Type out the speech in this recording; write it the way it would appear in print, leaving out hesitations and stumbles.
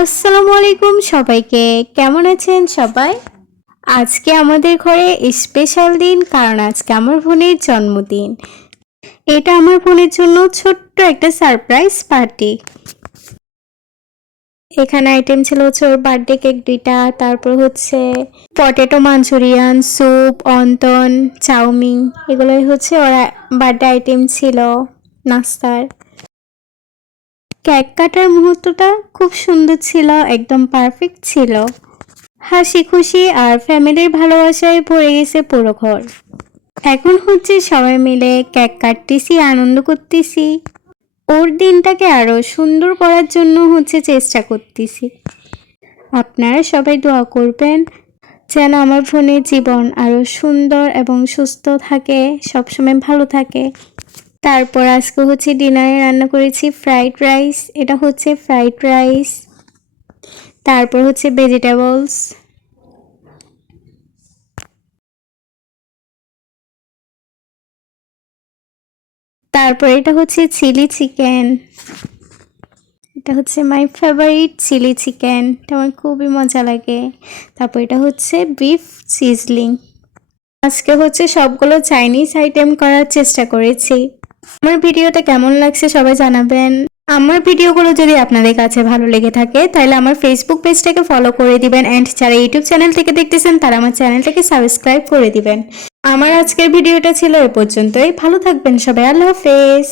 আসসালামু আলাইকুম সবাইকে। কেমন আছেন সবাই? আজকে আমাদের ঘরে স্পেশাল দিন, কারণ আজকে আমার বোনের জন্মদিন। এটা আমার বোনের জন্য ছোট্ট একটা সারপ্রাইজ পার্টি। এখানে আইটেম ছিল হচ্ছে ওর বার্থডে কেক 2টা, তারপর হচ্ছে potato manchurian, soup, wonton, chowmein, এগুলোই হচ্ছে ওর বার্থডে আইটেম ছিল নাস্তার। কেক কাটার মুহূর্তটা খুব সুন্দর ছিল, একদম পারফেক্ট ছিল। হাসি খুশি আর ফ্যামিলির ভালোবাসায় ভরে গেছে পুরো ঘর। এখন হচ্ছে সবাই মিলে কেক কাটতেছি, আনন্দ করতেছি। ওর দিনটাকে আরো সুন্দর করার জন্য হচ্ছে চেষ্টা করতেছি। আপনারা সবাই দোয়া করবেন যেন আমার বোনের জীবন আরো সুন্দর এবং সুস্থ থাকে, সবসময় ভালো থাকে। তারপর আজকে হচ্ছে ডিনারে রান্না করেছি ফ্রাইড রাইস। এটা হচ্ছে ফ্রাইড রাইস, তারপর হচ্ছে ভেজিটেবলস, তারপর এটা হচ্ছে চিলি চিকেন। এটা হচ্ছে মাই ফেভারিট চিলি চিকেন, এটা আমার খুবই মজা লাগে। তারপর এটা হচ্ছে বিফ সিজলিং। আজকে হচ্ছে সবগুলো চাইনিজ আইটেম করার চেষ্টা করেছি। আমার ভিডিওটা কেমন লাগছে সবাই জানাবেন। আমার ভিডিওগুলো যদি আপনাদের কাছে ভালো লেগে থাকে তাহলে আমার ফেসবুক পেজটাকে ফলো করে দিবেন, অ্যান্ড যারা ইউটিউব চ্যানেল থেকে দেখতেছেন তারা আমার চ্যানেলটাকে সাবস্ক্রাইব করে দিবেন। আমার আজকের ভিডিওটা ছিল এ পর্যন্তই। ভালো থাকবেন সবাই। আল্লাহ হাফেজ।